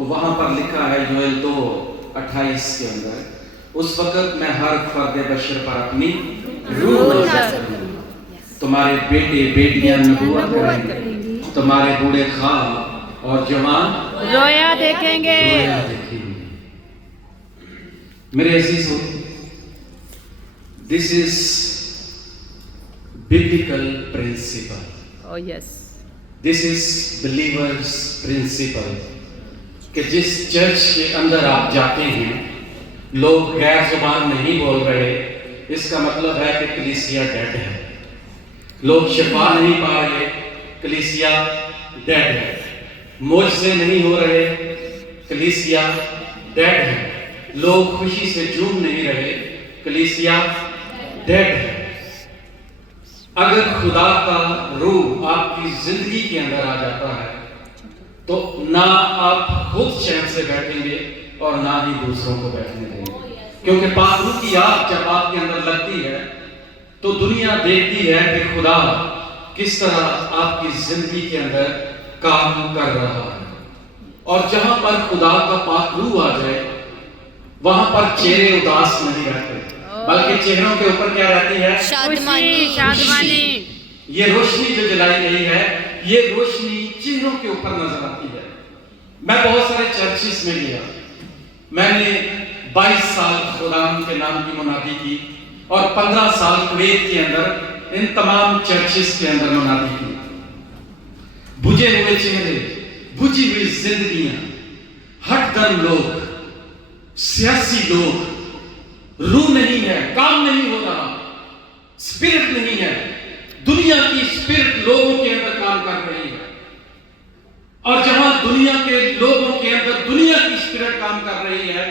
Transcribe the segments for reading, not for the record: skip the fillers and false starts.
تو وہاں پر لکھا ہے یوئیل 2:28 کے اندر، اس وقت میں ہر فرد بشر پر اپنی روح نازل کروں گا، تمہارے بیٹے بیٹیاں نبوت کریں گے، تمہارے بوڑھے خواب اور جوان رویا دیکھیں گے۔ میرے عزیزو، this is biblical principle. Oh yes. This is believers principle. کہ جس چرچ کے اندر آپ جاتے ہیں لوگ غیر زبان نہیں بول رہے، اس کا مطلب ہے کہ کلیسیا ڈیڈ ہے۔ لوگ شفا نہیں پا رہے، کلیسیا ڈیڈ ہے۔ معجزے نہیں ہو رہے، کلیسیا ڈیڈ ہے۔ لوگ خوشی سے جھوم نہیں رہے، کلیسیا ڈیڈ ہے۔ اگر خدا کا روح آپ کی زندگی کے اندر آ جاتا ہے تو نہ آپ خود چین سے بیٹھیں گے اور نہ ہی دوسروں کو بیٹھنے دیں گے، کیونکہ پاک روح کی آگ جب آپ کے اندر لگتی ہے تو دنیا دیکھتی ہے کہ خدا کس طرح آپ کی زندگی کے اندر کام کر رہا ہے۔ اور جہاں پر خدا کا پاک روح آ جائے وہاں پر چہرے اداس نہیں رہتے، بلکہ چہروں کے اوپر کیا رہتی ہے؟ شادمانی۔ یہ روشنی جو جلائی گئی ہے، یہ روشنی چہروں کے اوپر نظر آتی ہے۔ میں بہت سارے چرچز میں گیا، میں نے 22 سال خدا کے نام کی منادی کی اور 15 سال کویت کے اندر ان تمام چرچز کے اندر منادی کی۔ بجھے ہوئے چہرے، بجھی ہوئی زندگیاں، ہٹ درم لوگ، سیاسی لوگ، روح نہیں ہے، کام نہیں ہو رہا، اسپرٹ نہیں ہے، دنیا کی اسپرٹ لوگوں کے اندر کام کر رہی ہے۔ اور جہاں دنیا کے لوگوں کے اندر دنیا کی اسپرٹ کام کر رہی ہے،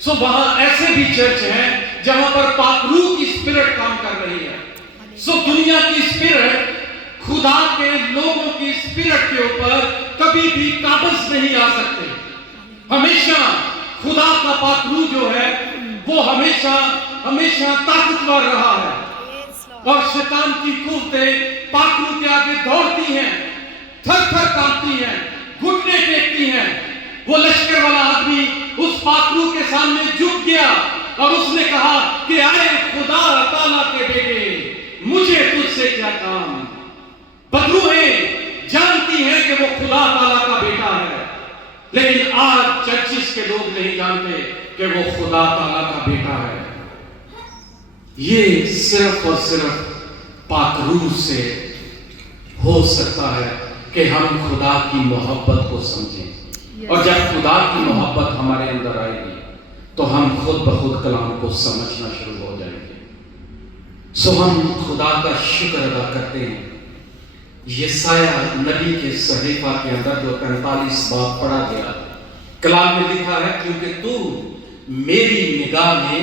سو وہاں ایسے بھی چرچ ہیں جہاں پر پاک روح کی اسپرٹ کام کر رہی ہے۔ سو دنیا کی اسپرٹ خدا کے لوگوں کی اسپرٹ کے اوپر کبھی بھی قابض نہیں آ سکتے۔ ہمیشہ خدا کا پاک روح جو ہے وہ ہمیشہ طاقتور رہا ہے، اور شیطان کی قوتیں پاک روح کے آگے دوڑتی ہیں، تھر تھر کانپتی ہیں، گھٹنے ٹیکتی ہیں۔ وہ لشکر والا آدمی اس پاک روح کے سامنے جھک گیا اور اس نے کہا کہ اے خدا تعالیٰ کے بیٹے، مجھے تجھ سے کیا کام؟ بدروحیں جانتی ہیں کہ وہ خدا تعالیٰ کا بیٹا ہے، لیکن آج چرچز کے لوگ نہیں جانتے کہ وہ خدا تعالیٰ کا بیٹا ہے۔ یہ صرف اور صرف پاک روح سے ہو سکتا ہے کہ ہم خدا کی محبت کو سمجھیں، اور جب خدا کی محبت ہمارے اندر آئے گی تو ہم خود بخود کلام کو سمجھنا شروع ہو جائیں گے۔ سو ہم خدا کا شکر ادا کرتے ہیں۔ یسایہ نبی کے صحیفہ کے اندر جو 45 باب پڑھا گیا، کلام میں لکھا ہے کیونکہ تو میری نگاہ میں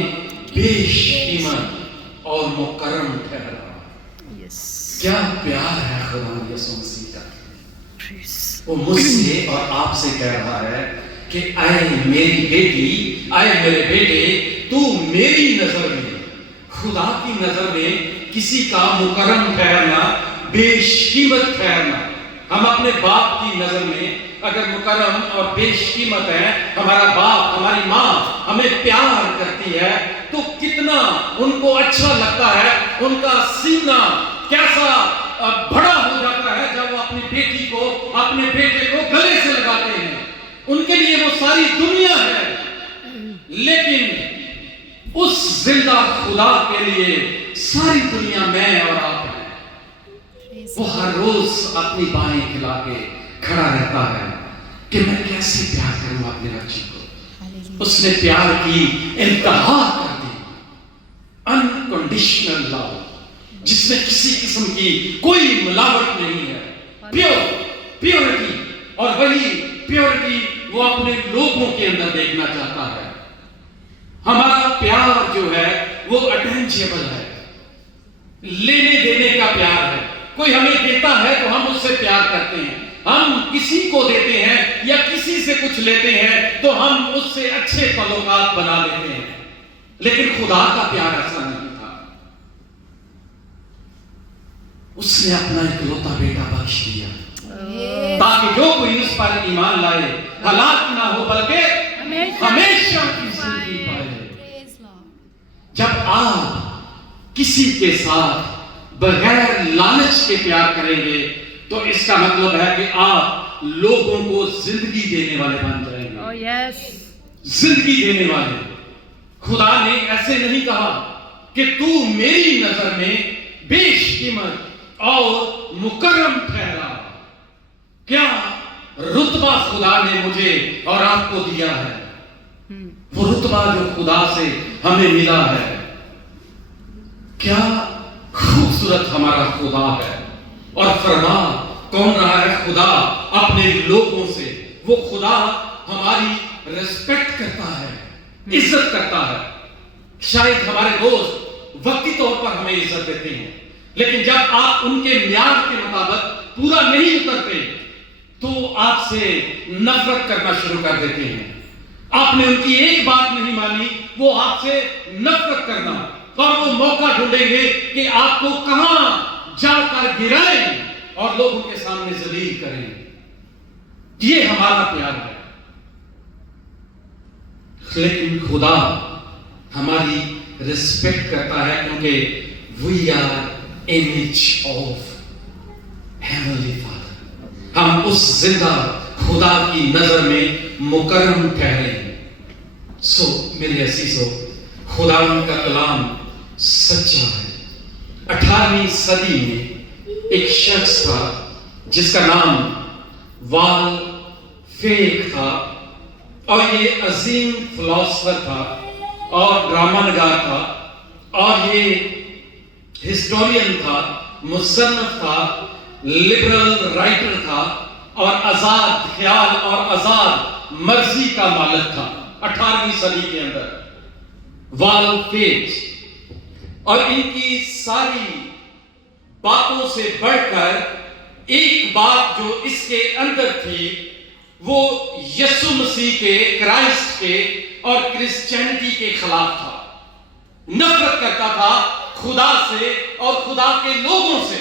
بیش قیمت اور مکرم ٹھہرا۔ کیا پیار ہے خدا یسوع مسیح کا، وہ مجھ سے اور آپ سے کہہ رہا ہے کہ اے میری بیٹی، اے میرے بیٹے، تو میری نظر میں، خدا کی نظر میں کسی کا مکرم ٹھہرنا، بیش قیمت ٹھہرنا۔ ہم اپنے باپ کی نظر میں اگر مکرم اور بیش قیمت ہے، ہمارا باپ ہماری ماں ہمیں پیار کرتی ہے تو کتنا ان کو اچھا لگتا ہے، ان کا سینہ کیسا بڑا ہو جاتا ہے جب وہ اپنی بیٹی کو، اپنے بیٹے کو گلے سے لگاتے ہیں۔ ان کے لیے وہ ساری دنیا ہے، لیکن اس زندہ خدا کے لیے ساری دنیا میں اور آپ ہیں۔ وہ ہر روز اپنی بائیں کھلا کے کھڑا رہتا ہے کہ میں کیسے پیار کروں اپنے بچی کو۔ اس نے پیار کی انتہا کر دی، انکنڈیشنل لو، جس میں کسی قسم کی کوئی ملاوٹ نہیں ہے، پیورٹی۔ اور وہی پیورٹی وہ اپنے لوگوں کے اندر دیکھنا چاہتا ہے۔ ہمارا پیار جو ہے وہ اٹینجیبل ہے، لینے دینے کا پیار ہے۔ کوئی ہمیں دیتا ہے تو ہم اس سے پیار کرتے ہیں، ہم کسی کو دیتے ہیں یا کسی سے کچھ لیتے ہیں تو ہم اس سے اچھے تعلقات بنا لیتے ہیں، لیکن خدا کا پیار ایسا نہیں تھا۔ اس نے اپنا اکلوتا بیٹا بخش دیا تاکہ جو کوئی اس پر ایمان لائے ہلاک نہ ہو بلکہ ہمیشہ کی زندگی پائے۔ جب آپ کسی کے ساتھ بغیر لالچ کے پیار کریں گے تو اس کا مطلب ہے کہ آپ لوگوں کو زندگی دینے والے بن جائیں گے۔ زندگی دینے والے۔ خدا نے ایسے نہیں کہا کہ تو میری نظر میں بیش قیمت اور مکرم ٹھہرا۔ کیا رتبہ خدا نے مجھے اور آپ کو دیا ہے، وہ رتبہ جو خدا سے ہمیں ملا ہے، کیا خوبصورت ہمارا خدا ہے۔ اور فرما کون رہا ہے؟ خدا اپنے لوگوں سے، وہ خدا ہماری ریسپیکٹ کرتا ہے، عزت کرتا ہے۔ شاید ہمارے دوست وقتی طور پر ہمیں عزت دیتے ہیں، لیکن جب آپ ان کے معیار کے مطابق پورا نہیں اترتے تو آپ سے نفرت کرنا شروع کر دیتے ہیں۔ آپ نے ان کی ایک بات نہیں مانی، وہ آپ سے نفرت کرنا، اور وہ موقع ڈھونڈیں گے کہ آپ کو کہاں جا کر گرائیں اور لوگوں کے سامنے ذلیل کریں۔ یہ ہمارا پیار ہے۔ لیکن خدا ہماری ریسپیکٹ کرتا ہے کیونکہ we are image of heavenly Father۔ ہم اس زندہ خدا کی نظر میں مکرم ٹھہرے ہیں۔ سو میرے عزیزو، خدا کا کلام سچا ہے۔ 18ویں صدی میں ایک شخص تھا جس کا نام وال فیک تھا، اور یہ عظیم فلاسفر تھا اور ڈرامہ نگار تھا، اور یہ ہسٹورین تھا، مصنف تھا، لبرل رائٹر تھا، اور آزاد خیال اور آزاد مرضی کا مالک تھا 18ویں صدی کے اندر، وال فیک۔ اور ان کی ساری باتوں سے بڑھ کر ایک بات جو اس کے اندر تھی وہ یسوع مسیح کے، کرائسٹ کے اور کرسچینٹی کے خلاف تھا۔ نفرت کرتا تھا خدا سے اور خدا کے لوگوں سے۔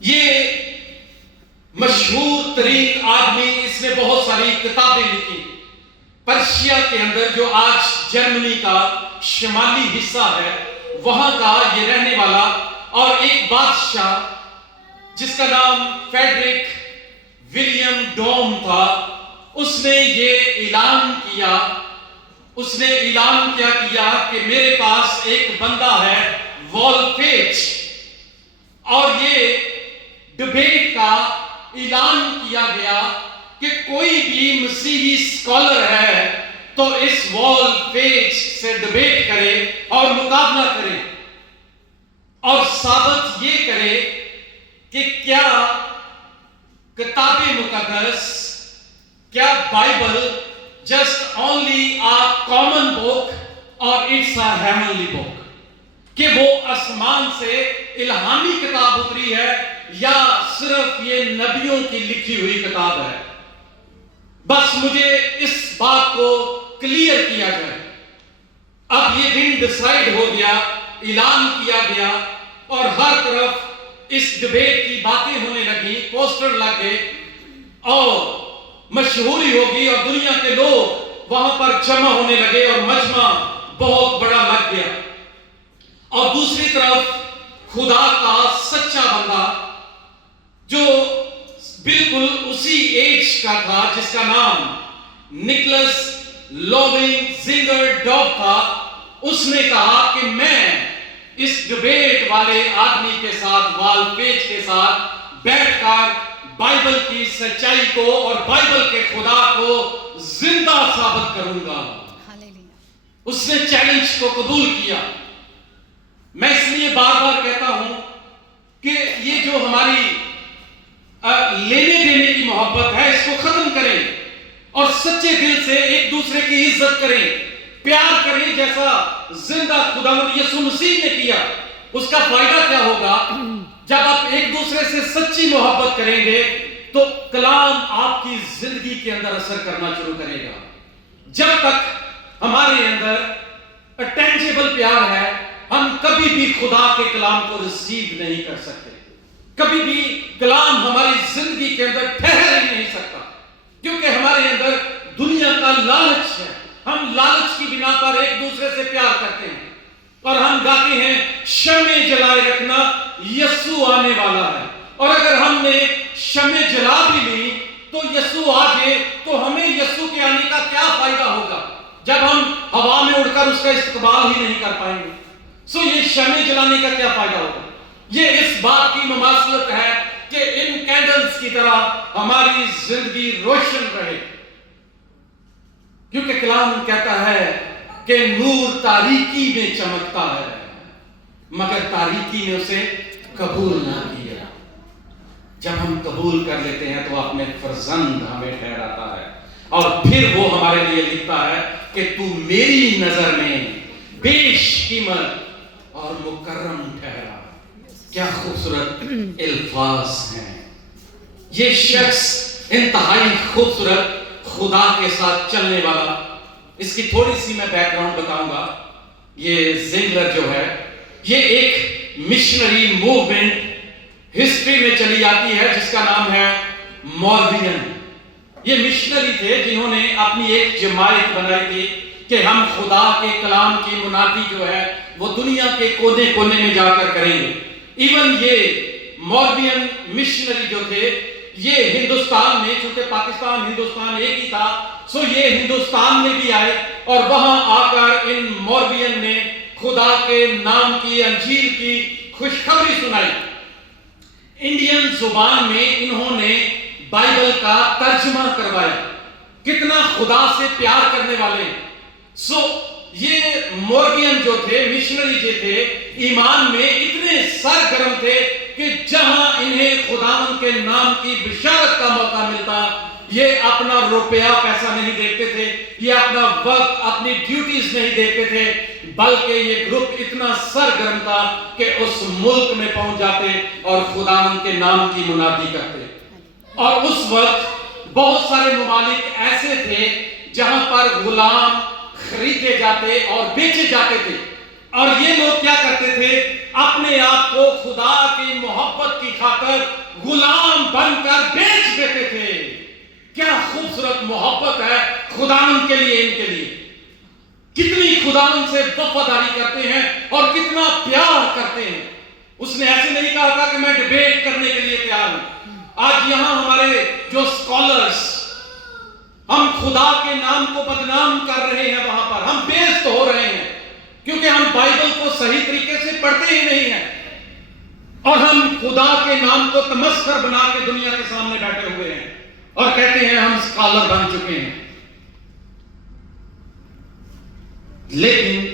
یہ مشہور ترین آدمی، اس نے بہت ساری کتابیں لکھی۔ پرشیا کے اندر جو آج جرمنی کا شمالی حصہ ہے، وہاں کا یہ رہنے والا، اور ایک بادشاہ جس کا نام فیڈرک ولیم ڈوم تھا، اس نے یہ اعلان کیا کہ میرے پاس ایک بندہ ہے والفیج، اور یہ ڈبیٹ کا اعلان کیا گیا کہ کوئی بھی مسیحی اسکالر ہے تو اس والفیج سے ڈبیٹ کرے اور مقابلہ کرے اور ثابت یہ کرے کہ کیا کتاب مقدس، کیا بائبل جسٹ اونلی آ کامن بک اور اٹس آ ہیونلی بک، کہ وہ آسمان سے الہامی کتاب اتری ہے یا صرف یہ نبیوں کی لکھی ہوئی کتاب ہے۔ بس مجھے اس بات کو کلیئر کیا جائے۔ اب یہ دن ڈیسائیڈ ہو گیا، اعلان کیا گیا، اور ہر طرف اس ڈبیٹ کی باتیں ہونے لگی، پوسٹر لگ گئے اور مشہوری ہوگی، اور دنیا کے لوگ وہاں پر جمع ہونے لگے اور مجمع بہت بڑا لگ گیا۔ اور دوسری طرف خدا کا سچا بندہ جو بالکل اسی ایج کا تھا، جس کا نام نکلس لوونگ زنگر ڈوب تھا، اس نے کہا کہ میں اس ڈبیٹ والے آدمی کے ساتھ، والفیج کے ساتھ بیٹھ کر بائبل کی سچائی کو اور بائبل کے خدا کو زندہ ثابت کروں گا۔ اس نے چیلنج کو قبول کیا۔ میں اس لیے بار بار کہتا ہوں کہ یہ جو ہماری لینے دینے کی محبت ہے، اس کو ختم کریں اور سچے دل سے ایک دوسرے کی عزت کریں، پیار کریں، جیسا زندہ خداوند یسوع مسیح نے کیا۔ اس کا فائدہ کیا ہوگا؟ جب آپ ایک دوسرے سے سچی محبت کریں گے تو کلام آپ کی زندگی کے اندر اثر کرنا شروع کرے گا۔ جب تک ہمارے اندر اٹینجیبل پیار ہے، ہم کبھی بھی خدا کے کلام کو ریسیو نہیں کر سکتے، کبھی بھی کلام ہماری زندگی کے اندر ٹھہر ہی نہیں سکتا، کیونکہ ہمارے اندر دنیا کا لالچ ہے۔ ہم لالچ کی بنا پر ایک دوسرے سے پیار کرتے ہیں، اور ہم گاتے ہیں شمع جلائے رکھنا یسوع آنے والا ہے۔ اور اگر ہم نے شمع جلا بھی لی تو یسوع آ جائے تو ہمیں یسوع کے آنے کا کیا فائدہ ہوگا جب ہم ہوا میں اڑ کر اس کا استقبال ہی نہیں کر پائیں گے؟ سو یہ شمع جلانے کا کیا فائدہ ہوگا؟ یہ اس بات کی مماثلت ہے کہ ان کینڈلز کی طرح ہماری زندگی روشن رہے، کیونکہ کلام کہتا ہے کہ نور تاریکی میں چمکتا ہے مگر تاریکی نے اسے قبول نہ کیا۔ جب ہم قبول کر لیتے ہیں تو اپنے فرزند ہمیں ٹھہراتا ہے، اور پھر وہ ہمارے لیے لکھتا ہے کہ تو میری نظر میں بیش قیمت اور مکرم ٹھہرا۔ کیا خوبصورت الفاظ ہیں! یہ شخص انتہائی خوبصورت، خدا کے ساتھ چلنے والا۔ اس کی تھوڑی سی میں بیک گراؤنڈ بتاؤں گا۔ یہ زنگلر جو ہے، یہ ایک مشنری موومنٹ ہسٹری میں چلی آتی ہے جس کا نام ہے موربین۔ یہ مشنری تھے جنہوں نے اپنی ایک جماعت بنائی تھی کہ ہم خدا کے کلام کی منادی جو ہے وہ دنیا کے کونے کونے میں جا کر کریں گے۔ ایون یہ موربین مشنری جو تھے، یہ ہندوستان میں، چونکہ پاکستان ہندوستان ایک ہی تھا، سو یہ ہندوستان میں بھی آئے اور وہاں آ کر ان موربین نے خدا کے نام کی انجیل کی خوشخبری سنائی۔ انڈین زبان میں انہوں نے بائبل کا ترجمہ کروایا۔ کتنا خدا سے پیار کرنے والے ہیں۔ سو یہ موربین جو تھے، مشنری جو تھے، ایمان میں اتنے سرگرم تھے کہ جہاں انہیں خداوند کے نام کی بشارت کا موقع ملتا، یہ اپنا روپیہ پیسہ نہیں دیکھتے تھے، یہ اپنا وقت، اپنی ڈیوٹیز نہیں دیکھتے تھے، بلکہ یہ گروپ اتنا سرگرم تھا کہ اس ملک میں پہنچ جاتے اور خداوند کے نام کی منادی کرتے۔ اور اس وقت بہت سارے ممالک ایسے تھے جہاں پر غلام خریدے جاتے اور بیچے جاتے تھے، اور یہ لوگ کیا کرتے تھے؟ اپنے آپ کو خدا کی محبت کی خاطر غلام بن کر بیچ دیتے تھے۔ کیا خوبصورت محبت ہے خداوند کے لیے، ان کے لیے کتنی خداوند سے وفاداری کرتے ہیں اور کتنا پیار کرتے ہیں۔ اس نے ایسے نہیں کہا تھا کہ میں ڈیبیٹ کرنے کے لیے تیار ہوں۔ آج یہاں ہمارے جو اسکالرز، ہم خدا کے نام کو بدنام کر رہے ہیں، وہاں پر ہم بیعزت ہو رہے ہیں کیونکہ ہم بائبل کو صحیح طریقے سے پڑھتے ہی نہیں ہیں، اور ہم خدا کے نام کو تمسخر بنا کے دنیا کے سامنے بیٹھے ہوئے ہیں اور کہتے ہیں ہم اسکالر بن چکے ہیں۔ لیکن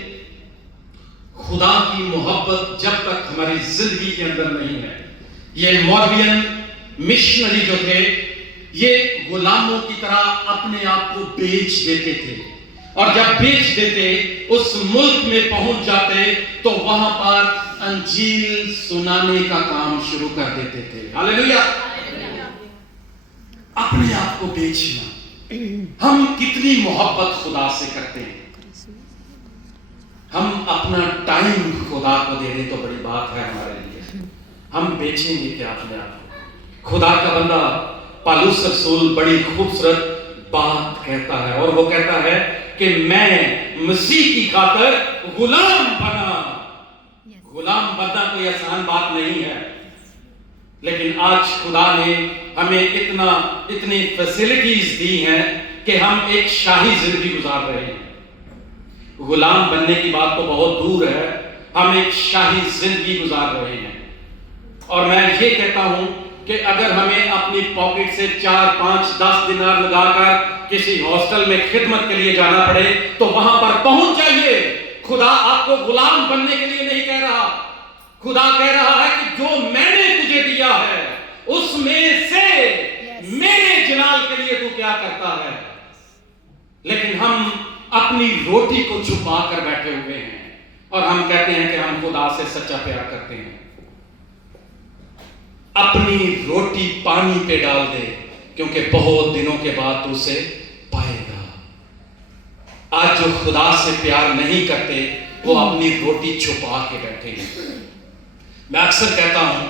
خدا کی محبت جب تک ہماری زندگی کے اندر نہیں ہے، یہ موربین مشنری جو تھے، یہ غلاموں کی طرح اپنے آپ کو بیچ دیتے تھے، اور جب بیچ دیتے اس ملک میں پہنچ جاتے تو وہاں پر انجیل سنانے کا کام شروع کر دیتے تھے۔ ہاللیلویہ! اپنے آپ کو بیچنا۔ ہم کتنی محبت خدا سے کرتے ہیں، ہم اپنا ٹائم خدا کو دے دیں تو بڑی بات ہے ہمارے لیے۔ ہم بیچیں گے کیا اپنے آپ کو؟ خدا کا بندہ پالوس رسول بڑی خوبصورت بات کہتا ہے، اور وہ کہتا ہے کہ میں مسیح کی خاطر غلام بنا۔ غلام بننا کوئی آسان بات نہیں ہے، لیکن آج خدا نے ہمیں اتنی فیسلٹیز دی ہیں کہ ہم ایک شاہی زندگی گزار رہے ہیں۔ غلام بننے کی بات تو بہت دور ہے، ہم ایک شاہی زندگی گزار رہے ہیں۔ اور میں یہ کہتا ہوں کہ اگر ہمیں اپنی پاکٹ سے 4 5 10 دینار لگا کر کسی ہاسٹل میں خدمت کے لیے جانا پڑے تو وہاں پر پہنچ جائیے۔ خدا آپ کو غلام بننے کے لیے نہیں کہہ رہا، خدا کہہ رہا ہے کہ جو میں نے تجھے دیا ہے اس میں سے میرے جلال کے لیے تو کیا کرتا ہے۔ لیکن ہم اپنی روٹی کو چھپا کر بیٹھے ہوئے ہیں اور ہم کہتے ہیں کہ ہم خدا سے سچا پیار کرتے ہیں۔ اپنی روٹی پانی پہ ڈال دے کیونکہ بہت دنوں کے بعد تو اسے پائے گا۔ آج جو خدا سے پیار نہیں کرتے وہ اپنی روٹی چھپا کے بیٹھے ہیں۔ میں اکثر کہتا ہوں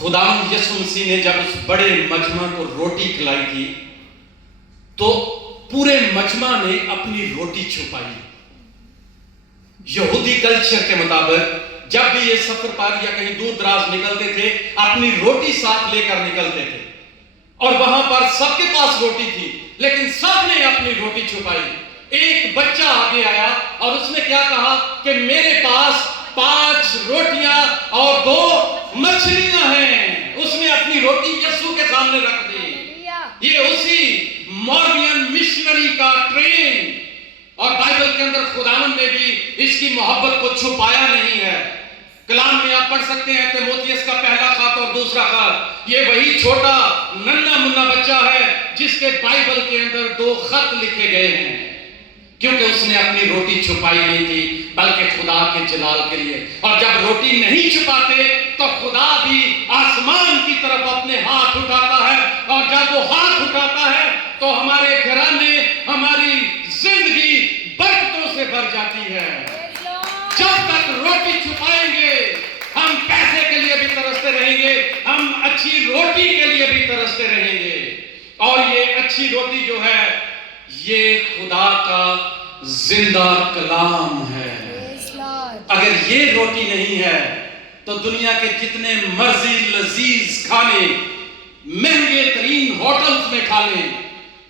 खुदावंद यीशु मसीह ने जब उस बड़े मजमा को रोटी खिलाई थी तो पूरे मजमा ने अपनी रोटी छुपाई। यहूदी कल्चर के मुताबिक जब भी ये सफर पार या कहीं दूर दराज निकलते थे अपनी रोटी साथ लेकर निकलते थे और वहां पर सबके पास रोटी थी लेकिन सबने अपनी रोटी छुपाई। एक बच्चा आगे आया और उसने क्या कहा कि मेरे पास 5 रोटियां और 2 मछलियां हैं। उसने अपनी रोटी यीशु के सामने रख दी। ये उसी मॉर्नियन मिशनरी का ट्रेन, और बाइबल के अंदर खुदावंद ने भी इसकी मोहब्बत को छुपाया नहीं है। कलाम में आप पढ़ सकते हैं तीमुथियुस का पहला खत और दूसरा खत। ये वही छोटा नन्हा मुन्ना बच्चा है जिसके बाइबल के अंदर 2 खत लिखे गए हैं, क्योंकि उसने अपनी रोटी छुपाई नहीं थी बल्कि खुदा के जलाल के लिए। और जब रोटी नहीं छुपाते तो खुदा भी आसमान की तरफ अपने हाथ उठाता है, और जब वो हाथ उठाता है तो हमारे घराने, हमारी जिंदगी बरकतों से भर जाती है। जब तक रोटी छुपाएंगे हम पैसे के लिए भी तरसते रहेंगे, हम अच्छी रोटी के लिए भी तरसते रहेंगे। और ये अच्छी रोटी जो है ये खुदा का जिंदा कलाम है। अगर ये रोटी नहीं है तो दुनिया के जितने मर्जी लजीज खाने महंगे तरीन होटल्स में खा लें।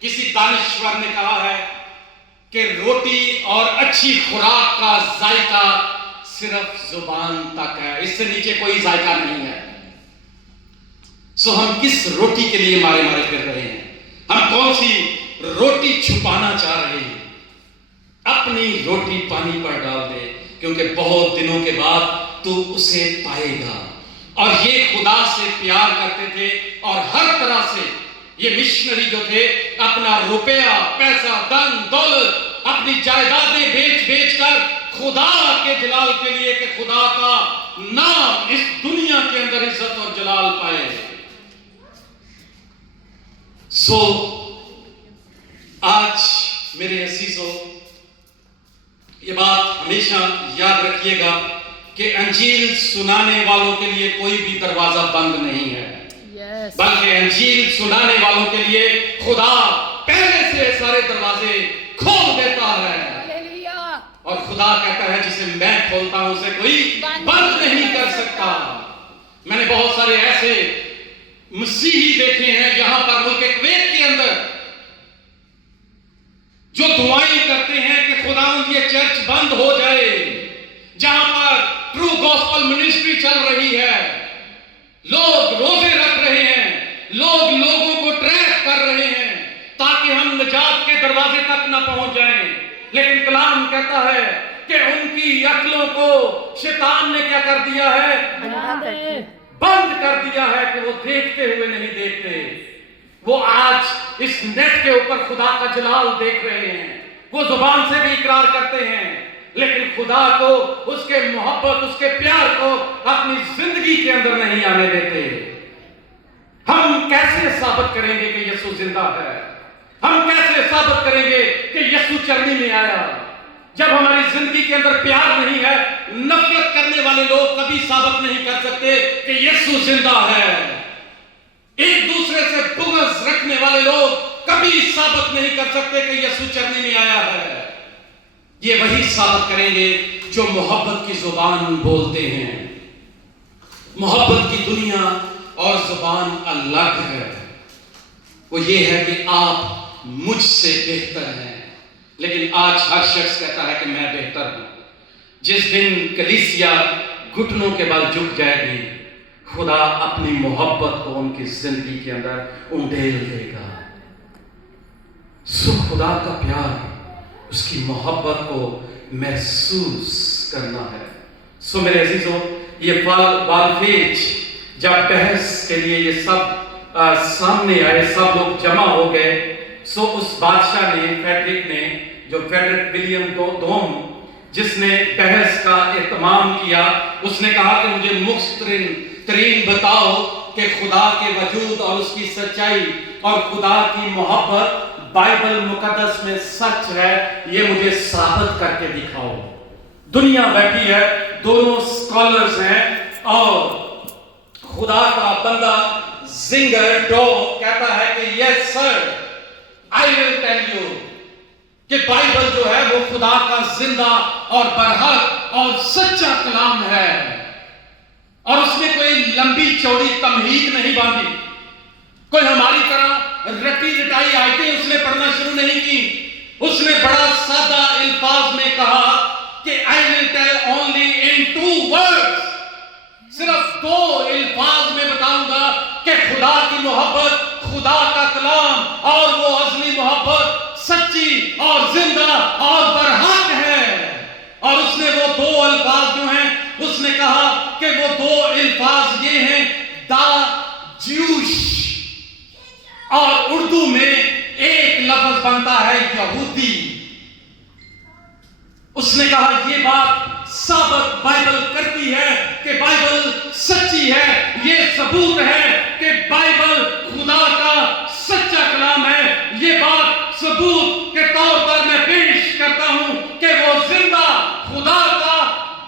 किसी दानिश्वर ने कहा है कि रोटी और अच्छी खुराक का जायका सिर्फ जुबान तक है, इससे नीचे कोई जायका नहीं है। सो हम किस रोटी के लिए मारे मारे फिर रहे हैं? हम कौन सी रोटी छुपाना चाह रहे हैं? अपनी रोटी पानी पर डाल दे, क्योंकि बहुत दिनों के बाद तू उसे पाएगा। और ये खुदा से प्यार करते थे और हर तरह से ये मिशनरी जो थे अपना रुपया, पैसा, धन दौलत, अपनी जायदादें बेच कर खुदा के जलाल के लिए कि खुदा का नाम इस दुनिया के अंदर इज्जत और जलाल पाए। सो आज मेरे अजीजों ये बात हमेशा याद रखिएगा कि अंजील सुनाने वालों के लिए कोई भी दरवाजा बंद नहीं है, बल्कि अंजील सुनाने वालों के लिए खुदा पहले से सारे दरवाजे खोल देता है। और खुदा कहता है जिसे मैं खोलता हूं उसे कोई बंद नहीं कर सकता। मैंने बहुत सारे ऐसे मसीही देखे हैं यहां पर मुल्क कुवैत के अंदर जो दुआएं करते हैं कि खुदावंद ये चर्च बंद हो जाए, जहां पर ट्रू गॉस्पल मिनिस्ट्री चल रही है, लोग रोजे रख रहे हैं, लोग लोगों को ट्रैक कर रहे हैं ताकि हम निजात के दरवाजे तक न पहुंच जाएं। लेकिन कलाम कहता है कि उनकी अक्लों को शैतान ने क्या कर दिया है? बंद कर दिया है कि वो देखते हुए नहीं देखते। वो आज इस नेट के ऊपर खुदा का जलाल देख रहे हैं, वो जुबान से भी इकरार करते हैं, लेकिन खुदा को, उसके मोहब्बत, उसके प्यार को अपनी जिंदगी के अंदर नहीं आने देते। हम कैसे साबित करेंगे कि यीशु जिंदा है? हम कैसे साबित करेंगे कि यीशु चरनी में आया? जब हमारी जिंदगी के अंदर प्यार नहीं है, नफरत करने वाले लोग कभी साबित नहीं कर सकते कि यीशु जिंदा है। एक दूसरे से बुग़्ज़ रखने वाले लोग कभी साबित नहीं कर सकते कि यीशु चरनी में आया है। ये वही साबित करेंगे जो मोहब्बत की जुबान बोलते हैं। मोहब्बत की दुनिया और जुबान अलग है। वो ये है कि आप मुझसे बेहतर हैं, लेकिन आज हर शख्स कहता है कि मैं बेहतर हूं। जिस दिन कलीसिया घुटनों के बल झुक जाएगी, खुदा अपनी मोहब्बत को उनकी जिंदगी के अंदर उंडेल देगा। सो खुदा का प्यार, उसकी मोहब्बत को महसूस करना है। सो मेरे अजीजों, ये वालफेज जब बहस के लिए ये सब सामने आए, सब लोग जमा हो गए, सो उस बादशाह ने, फेडरिक ने, जो फेडरिक विलियम दोम, जिसने बहस का एहतमाम किया, उसने कहा कि मुझे मुख्तरिन तरीन बताओ कि खुदा के वजूद और उसकी सच्चाई और खुदा की मोहब्बत बाइबल मुकद्दस में सच है, ये मुझे साबित करके दिखाओ। दुनिया बैठी है, दोनों स्कॉलर्स हैं और खुदा का बंदा जिंगर डो कहता है कि yes sir, I will tell you कि बाइबल जो है वो खुदा का जिंदा और बरहक और सच्चा कलाम है, और उसने कोई लंबी चौड़ी तमहीद नहीं बांधी, कोई हमारी तरह रटी रटाई आयतें उसने पढ़ना शुरू नहीं की। उसने बड़ा सादा अल्फाज में कहा कि I will tell only in 2 words, सिर्फ 2 अल्फाज में बताऊंगा कि खुदा की मोहब्बत, खुदा का कलाम और वो अज़ली मोहब्बत सच्ची और जिंदा और बरहक है। और उसने वो 2 अल्फाज जो हैं, उसने कहा कि वो 2 अल्फाज ये हैं, द ज्यूश, और उर्दू में एक लफ्ज बनता है यहूदी। उसने कहा ये बात साबित बाइबल करती है कि बाइबल सच्ची है, ये सबूत है कि बाइबल खुदा का सच्चा कलाम है। ये बात सबूत के तौर पर मैं पेश करता हूं कि वो जिंदा खुदा का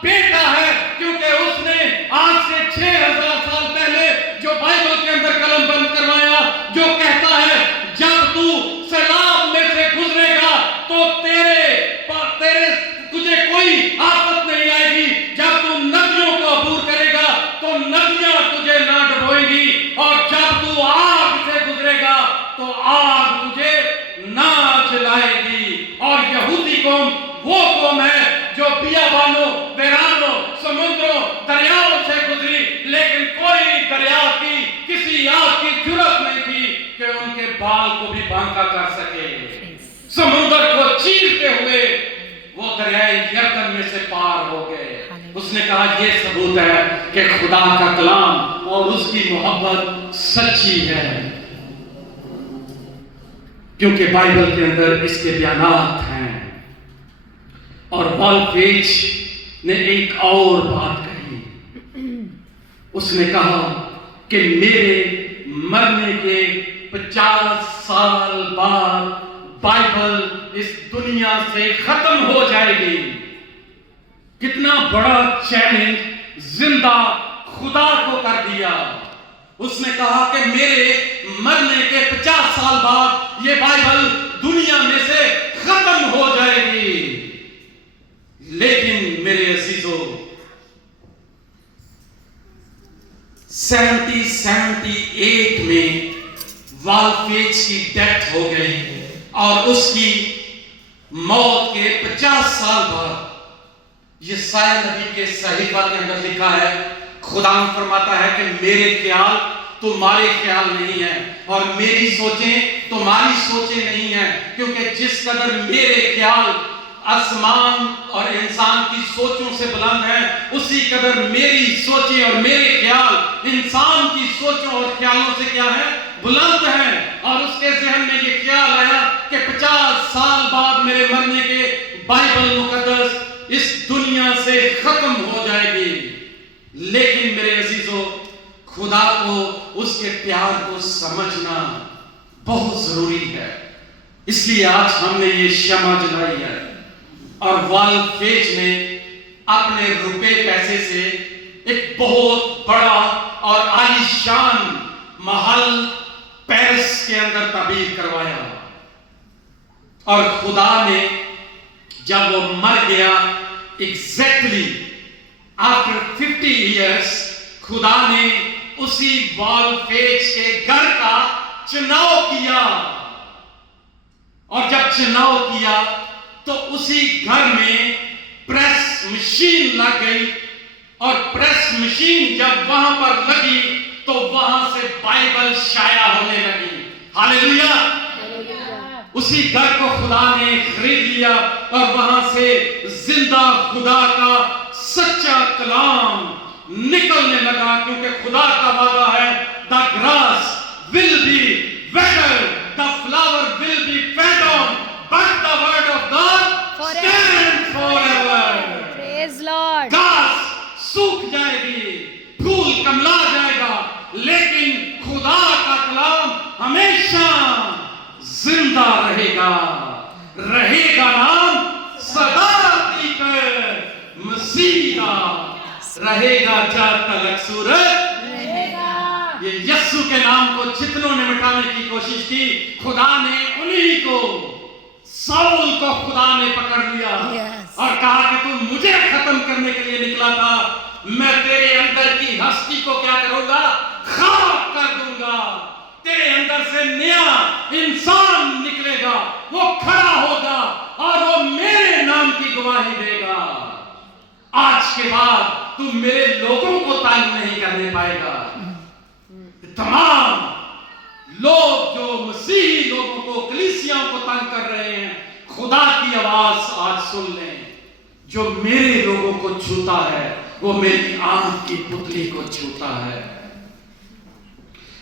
बेटा है, क्योंकि उसने आज से 6000 साल पहले जो बाइबल के अंदर कलम बंद करवाया, जो कहता है जब तू सैलाब में से गुजरेगा तो तेरे तुझे कोई आफत नहीं आएगी, जब तू नदियों को अबूर करेगा तो नदियां तुझे ना डुबोएंगी, और जब तू आग से गुजरेगा तो आग तुझे ना जलाएगी। और यहूदी कौम वो कौम है जो बियाबानों, वीरानों, समुद्रों, दरियाओं से गुजरी, लेकिन कोई दरिया की किसी आग की जुर्रत नहीं थी कि उनके बाल को भी बांका कर सके। समुद्र को चीरते हुए वो दरियाए यरदन में से पार हो गए। उसने कहा ये सबूत है कि खुदा का कलाम और उसकी मोहब्बत सच्ची है, क्योंकि बाइबल के अंदर इसके बयानात हैं। और वॉल्फेज ने एक और बात कही, उसने कहा कि मेरे मरने के 50 साल बाद बाइबल इस दुनिया से खत्म हो जाएगी। कितना बड़ा चैलेंज जिंदा खुदा को कर दिया। उसने कहा कि मेरे मरने के 50 साल बाद ये बाइबल दुनिया में से खत्म हो जाएगी। लेकिन मेरे अजीजों, 78 में वॉल्फेज की डेथ हो गई, और उसकी मौत के 50 साल बाद यशायाह नबी के सहीफा के अंदर लिखा है, खुदा फरमाता है कि मेरे ख्याल तुम्हारे ख्याल नहीं है और मेरी सोचें तुम्हारी सोचें नहीं है, क्योंकि जिस कदर मेरे ख्याल आसमान और इंसान की सोचों से बुलंद है, उसी कदर मेरी सोचें और मेरे ख्याल इंसान की सोचों और ख्यालों से क्या है, बुलंद है। और उसके जहन में ये ख्याल आया कि 50 साल बाद मेरे मरने के बाइबल मुकद्दस इस दुनिया से खत्म हो जाएगी। लेकिन मेरे अजीजों, खुदा को, उसके प्यार को समझना बहुत जरूरी है। इसलिए आज हमने ये शमा जलाई है, और वॉल्फेज ने अपने रुपए पैसे से एक बहुत बड़ा और आलीशान महल पेरिस के अंदर तबीर करवाया। और खुदा ने जब वो मर गया, एग्जैक्टली आफ्टर 50 इयर्स, खुदा ने उसी वॉल्फेज के घर का चुनाव किया। और जब चुनाव किया तो उसी घर में प्रेस मशीन लग गई, और प्रेस मशीन जब वहां पर लगी तो वहां से बाइबल शाया होने लगी। हालेलुया। उसी घर को खुदा ने खरीद लिया, और वहां से जिंदा खुदा का सच्चा कलाम निकलने लगा, क्योंकि खुदा का वादा है, the grass will be wither, the flower will be fade on, but the word of God stands forever. Praise Lord. घास सूख जाएगी, फूल कमला जाएगा, लेकिन खुदा का कलाम हमेशा जिंदा रहेगा। रहेगा नाम सदा तीकर मसीहा, रहेगा जब तलक सूरज रहेगा। ये यस्सु के नाम को जितनों ने मिटाने की कोशिश की, खुदा ने उन्हीं को, साउल को खुदा ने पकड़ लिया और कहा कि तू मुझे खत्म करने के लिए निकला था, मैं तेरे अंदर की हस्ती को क्या करूंगा, खाक कर दूंगा। तेरे अंदर से नया इंसान निकलेगा, वो खड़ा होगा और वो मेरे नाम की गवाही देगा। आज के बाद तू मेरे लोगों को तंग नहीं करने पाएगा। तमाम लोग जो मसीही लोगों को, कलीसियाओं को तंग कर रहे हैं, खुदा की आवाज आज सुन लें। जो मेरे लोगों को छूता है वो मेरी आंख की पुतली को छूता है।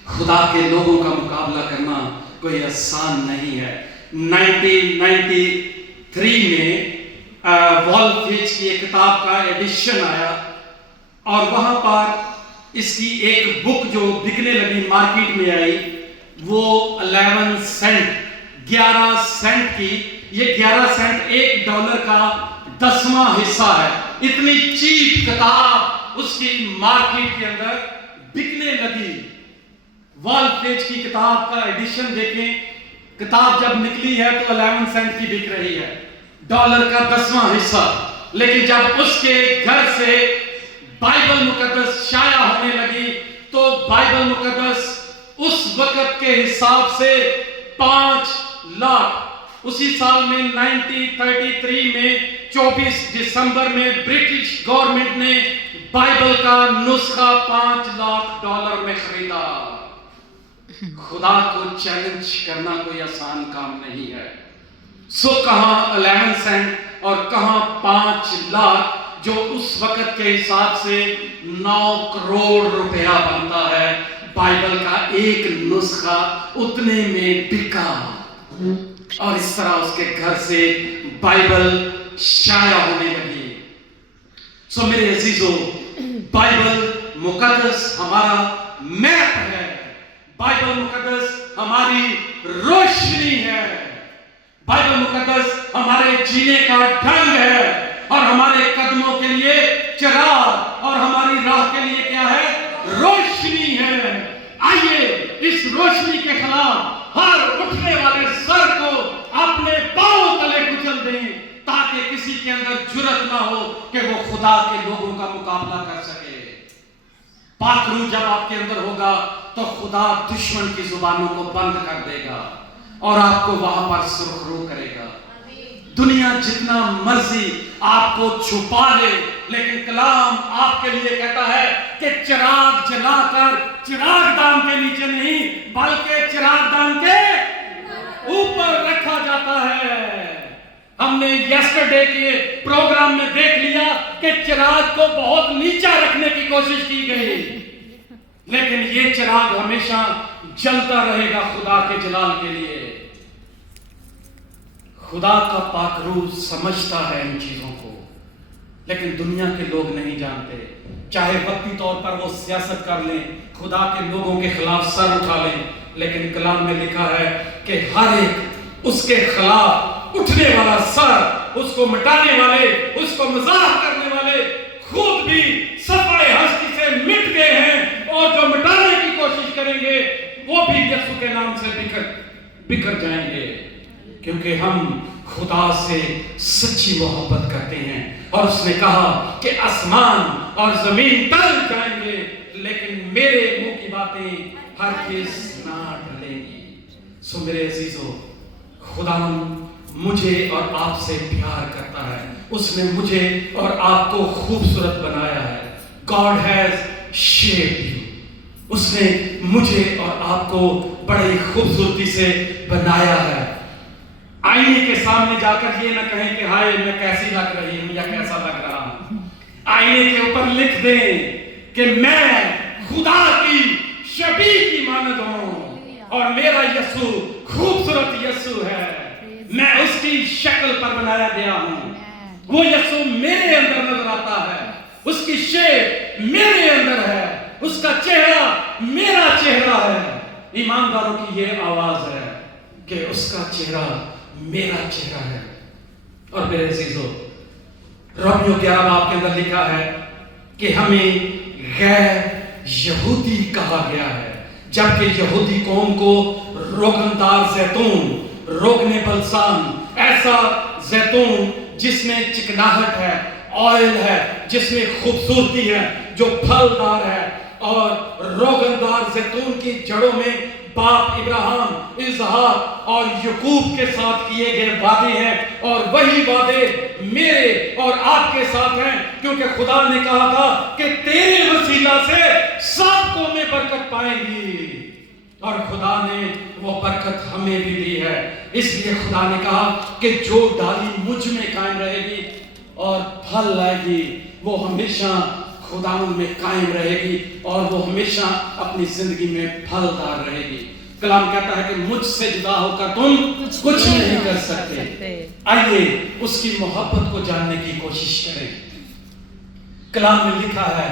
खुदा के लोगों का मुकाबला करना कोई आसान नहीं है। 1993 में वॉल्फिच की एक किताब का एडिशन आया और वहां पर इसकी एक बुक जो बिकने लगी, मार्केट में आई, वो 11 सेंट, 11 सेंट की। ये 11 सेंट $1 का 10वां हिस्सा है। इतनी चीप किताब उसकी मार्केट के अंदर बिकने लगी। वॉल्फिच की किताब का एडिशन देखें, किताब जब निकली है तो 11 सेंट की बिक रही है, $1 का 10वां हिस्सा। लेकिन जब उसके घर से बाइबल मुकद्दस शाया होने लगी तो बाइबल मुकद्दस उस वक्त के हिसाब से 5 लाख, उसी साल में 1933 में 24 दिसंबर में ब्रिटिश गवर्नमेंट ने बाइबल का नुस्खा $5 लाख में खरीदा। खुदा को चैलेंज करना कोई आसान काम नहीं है। सो कहां 11 सेंट और कहां 5 लाख, जो उस वक्त के हिसाब से 9 करोड़ रुपया बनता है। बाइबल का एक नुस्खा उतने में बिका और इस तरह उसके घर से बाइबल शाया होने लगी। सो मेरे अजीजों, बाइबल मुकद्दस हमारा मैप है, बाइबल मुकद्दस हमारी रोशनी है, बाइबल मुकद्दस हमारे जीने का ढंग है और हमारे कदमों के लिए चिराग और हमारी राह के लिए क्या है, रोशनी है। आइए इस रोशनी के खिलाफ हर उठने वाले सर को अपने पांव तले कुचल दें, ताकि किसी के अंदर जुर्रत ना हो कि वो खुदा के लोगों का मुकाबला कर सके। पाखरू जब आपके अंदर होगा तो खुदा दुश्मन की जुबानों को बंद कर देगा और आपको वहां पर सुरखरू करेगा। दुनिया जितना मर्जी आपको छुपा ले, लेकिन कलाम आपके लिए कहता है कि चिराग जलाकर चिरागदान के नीचे नहीं, बल्कि चिरागदान के ऊपर रखा जाता है। हमने यस्टरडे के प्रोग्राम में देख लिया कि चिराग को बहुत नीचा रखने की कोशिश की गई, लेकिन ये चिराग हमेशा जलता रहेगा खुदा के जलाल के लिए। खुदा का पाकरू समझता है इन चीजों को, लेकिन दुनिया के लोग नहीं जानते। चाहे वक्ती तौर पर वो सियासत कर लें, खुदा के लोगों के खिलाफ सर उठा लें, लेकिन कलाम में लिखा है कि हर एक उसके खिलाफ उठने वाला सर, उसको मिटाने वाले, उसको मजाक करने वाले खुद भी सफाए हस्ती से मिट गए हैं, और जो मिटाने की कोशिश करेंगे वो भी यीशु के नाम से बिखर जाएंगे, क्योंकि हम खुदा से सच्ची मोहब्बत करते हैं। और उसने कहा कि आसमान और जमीन टल जाएंगे, लेकिन मेरे मुंह की बातें हरगिज़ ना टलेंगी। सो मेरे अजीजों, खुदा मुझे और आपसे प्यार करता है। उसने मुझे और आपको खूबसूरत बनाया है। God has shaped you. उसने मुझे और आपको बड़ी खूबसूरती से बनाया है। आईने के सामने जाकर ये ना कहें कि हाय मैं कैसी लग रही हूं या कैसा लग रहा हूं। आईने के ऊपर लिख दें कि मैं खुदा की शबीह की मानद हूं और मेरा यीशु खूबसूरत यीशु है। मैं उसकी शक्ल पर बनाया गया हूं। वो यीशु मेरे अंदर नजर आता है, उसकी शेप मेरे अंदर है, उसका चेहरा मेरा चेहरा है। ईमानदारों की ये आवाज है कि उसका चेहरा मेरा चेहरा है। और मेरे अजीजों, रोमियो 11 बाब के अंदर लिखा है कि हमें गैर यहूदी कहा गया है। जबकि यहूदी कौम को रोगनदार जैतून, रोगने बलसान, ऐसा जैतून जिसमें चिकनाहट है, ऑयल है, जिसमें खूबसूरती है, जो फलदार है, और रोगनदार जैतून की जड़ों में बाप इब्राहिम, इसहाक और याकूब के साथ किए गए वादे हैं, और वही वादे मेरे और आपके साथ हैं, क्योंकि खुदा ने कहा था कि तेरे वसीला से सब कौमें बरकत पाएंगी, और खुदा ने वो बरकत हमें भी दी है। इसलिए खुदा ने कहा कि जो डाली मुझ में कायम रहेगी और फल लाएगी, वो हमेशा खुदा में कायम रहेगी और वो हमेशा अपनी जिंदगी में फलदार रहेगी। कलाम कहता है कि मुझसे जुदा होकर तुम कुछ नहीं कर सकते। आइए उसकी मोहब्बत को जानने की कोशिश करें। कलाम में लिखा है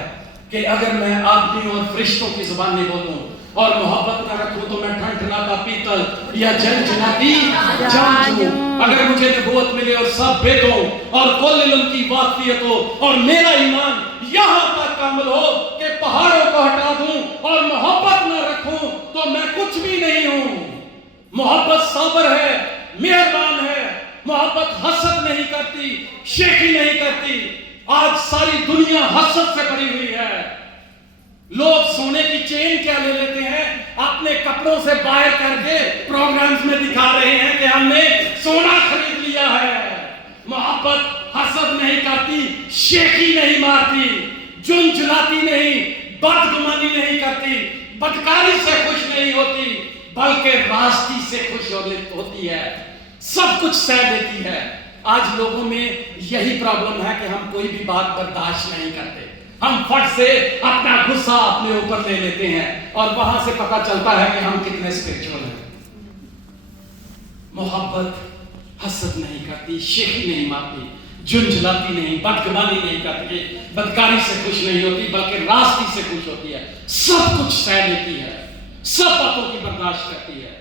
कि अगर मैं आदमी और फरिश्तों की जुबान नहीं बोलूं और मोहब्बत न रखूं तो मैं ठनठनाता पीतल या जनजनाती जान हूं। अगर मुझे नबूवत मिले और सब वेदों और कुल इल्म की वाक़फियत हो और मेरा ईमान यहाँ तक कामिल हो कि पहाड़ों को हटा दूं और मोहब्बत न रखूं तो मैं कुछ भी नहीं हूं। मोहब्बत सबर है, मेहरबान है, मोहब्बत हसद नहीं करती, शेखी नहीं करती। आज सारी दुनिया हसद से भरी हुई है। लोग सोने की चेन क्या ले लेते हैं, अपने कपड़ों से बाहर करके प्रोग्राम्स में दिखा रहे हैं कि हमने सोना खरीद लिया है। मोहब्बत हसद नहीं करती, शेखी नहीं मारती, झुंझलाती नहीं, बदगुमानी नहीं करती, बदकारी से खुश नहीं होती, बल्कि रास्ती से खुश होती है, सब कुछ सह लेती है। आज लोगों में यही प्रॉब्लम है कि हम कोई भी बात बर्दाश्त नहीं करते। हम फट से अपना गुस्सा अपने ऊपर ले लेते हैं और वहां से पता चलता है कि हम कितने स्पिरिचुअल हैं। मोहब्बत हसद नहीं करती, शेखी नहीं मारती, झुंझलाती नहीं, बदगुमानी नहीं करती, बदकारी से खुश नहीं होती, बल्कि रास्ती से खुश होती है, सब कुछ सह लेती है, सब बातों की बर्दाश्त करती है।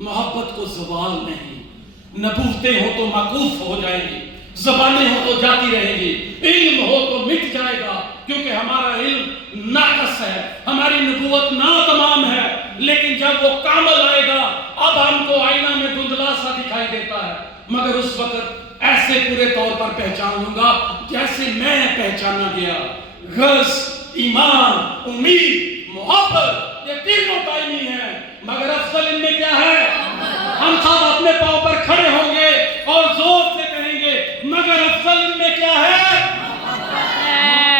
मोहब्बत को ज़वाल नहीं, नबूवतें हो तो मकूफ हो जाएगी, ज़बानें हो तो जाती रहेगी, इल्म हो तो मिट जाएगा, क्योंकि हमारा इल्म नाकस है, हमारी नबूवत नातमाम है। लेकिन जब वो कामल आएगा, अब हमको आईना में धुंधला सा दिखाई देता है, मगर उस वक्त ऐसे पूरे तौर पर पहचान लूंगा जैसे मैं पहचाना गया। गज़, ईमान, उम्मीद, मोहब्बत, ये तीनों दायमी हैं, मगर अफजल इनमें क्या है? हम सब अपने पांव पर खड़े होंगे और जोर से कहेंगे, मगर अफजल इनमें क्या है?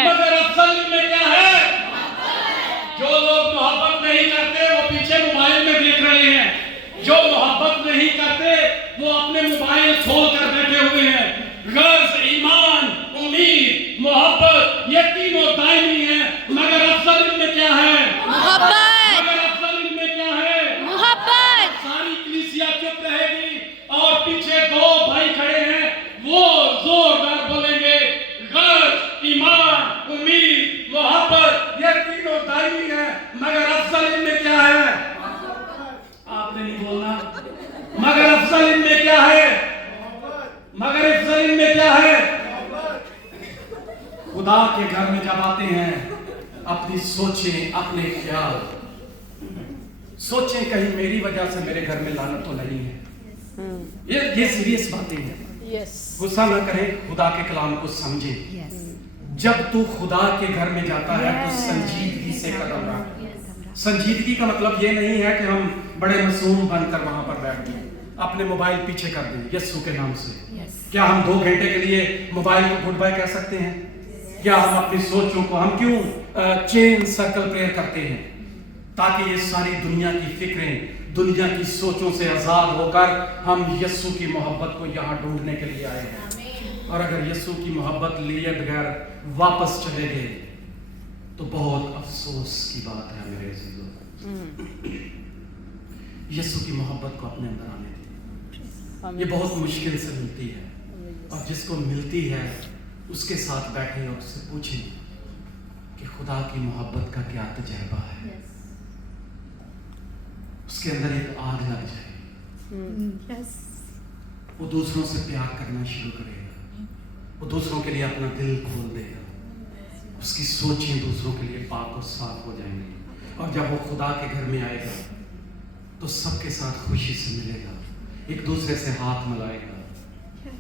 मगर अफजल इनमें क्या है? जो लोग मोहब्बत नहीं करते वो पीछे मोबाइल में देख रहे हैं, जो मोहब्बत नहीं करते वो अपने मोबाइल खोल कर बैठे हुए हैं। गज़, ईमान, उम्मीद, मोहब्बत, ये तीनों दायमी हैं, मगर अफजल इनमें क्या है? मगर अफजल इनमें क्या है? सारी कलीसिया चुप रहेगी और पीछे दो भाई खड़े हैं, वो जोरदार बोलेंगे, गज़, ईमान, उम्मीद, मोहब्बत, ये तीनों दायमी हैं, मगर अफजल इनमें क्या है? आपने नहीं बोलना। मगर अफजल इनमें क्या है? मगर अफजल इनमें क्या है? खुदा के घर में जब आते हैं, अपनी सोचें, अपने ख्याल सोचें, कहीं मेरी वजह से मेरे घर में लानत तो नहीं है। ये सीरियस बातें हैं। गुस्सा न करें, खुदा के कलाम को समझें। जब तू खुदा के घर में जाता है तो संजीदगी से कदम रख। संजीदगी का मतलब ये नहीं है कि हम बड़े मासूम बनकर वहां पर बैठ जाएं, अपने मोबाइल पीछे कर दें यीशु के नाम से। क्या हम 2 घंटे के लिए मोबाइल को गुड बाय कह सकते हैं? क्या हम अपनी सोचों को, हम क्यों चेन सर्कल प्रेयर करते हैं? ताकि ये सारी दुनिया की फिक्रें, दुनिया की सोचों से आजाद होकर हम यीशु की मोहब्बत को यहाँ ढूंढने के लिए आए हैं। और अगर यीशु की मोहब्बत लिए बगैर वापस चले गए तो बहुत अफसोस की बात है मेरे अज़ीज़ों। यीशु की मोहब्बत को अपने अंदर आने दीजिए। ये बहुत मुश्किल से मिलती है, और जिसको मिलती है उसके साथ बैठे और उससे पूछें कि खुदा की मोहब्बत का क्या तजर्बा है। उसके अंदर एक आग लग जाए, वो दूसरों से प्यार करना शुरू करेगा, वो दूसरों के लिए अपना दिल खोल देगा, उसकी सोचें दूसरों के लिए पाक और साफ हो जाएंगी, और जब वो खुदा के घर में आएगा तो सबके साथ खुशी से मिलेगा, एक दूसरे से हाथ मिलाएगा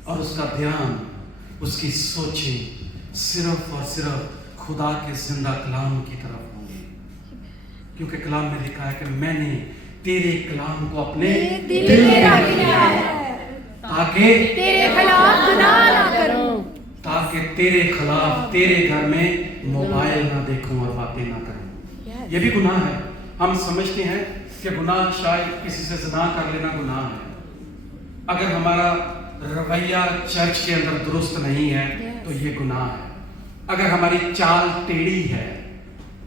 और उसका ध्यान, उसकी सोचें सिर्फ और सिर्फ खुदा के जिंदा कलाम की तरफ होंगी, क्योंकि कलाम में लिखा है कि मैंने तेरे कलाम को अपने दिल में रख लिया है ताकि तेरे खिलाफ गुनाह ना करूं, ताकि तेरे खिलाफ तेरे घर में मोबाइल ना देखूं और बातें ना करूं। ये भी गुनाह है। हम समझते हैं कि गुनाह शायद किसी से ज़िना कर लेना गुनाह है। अगर हमारा रवैया चर्च के अंदर दुरुस्त नहीं है तो ये गुनाह है। अगर हमारी चाल टेढ़ी है,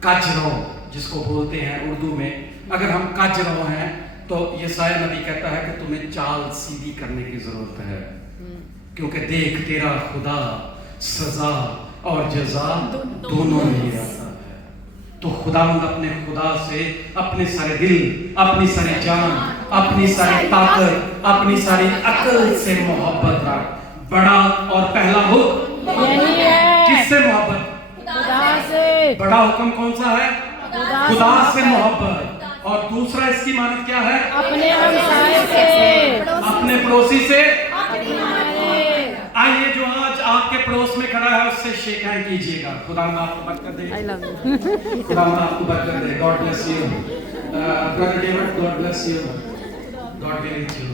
कचरो जिसको बोलते हैं उर्दू में, अगर हम कचरो हैं तो यशायाह नबी कहता है कि तुम्हें चाल सीधी करने की जरूरत है, क्योंकि देख तेरा खुदा सजा और जजा दोनों ले आता है। तो खुदावंद अपने खुदा से अपने सारे दिल, अपनी सारी जान, अपनी सारी ताकत, अपनी सारी अकल से मोहब्बत रख। बड़ा और पहला हुक्म यही है। किससे मोहब्बत? खुदा से। बड़ा हुक्म कौन सा है? खुदा से मोहब्बत। और दूसरा इसकी मानत क्या है? अपने हमसाए से, अपने पड़ोसी से। हमारे। आइए जो आज आपके पड़ोस में खड़ा है उससे शेक हैंड कीजिएगा। खुदा आपको बरकत दे। I love you. खुदा आपको बरकत दे। God bless you brother David, God bless you, God be with you.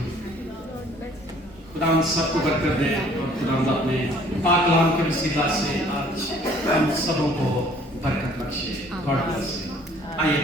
खुदा हम सबको बरकत दे और खुदा अपने पाक कलाम के वसीला से आज हम सबों को बरकत बख्शे। God bless you. आइए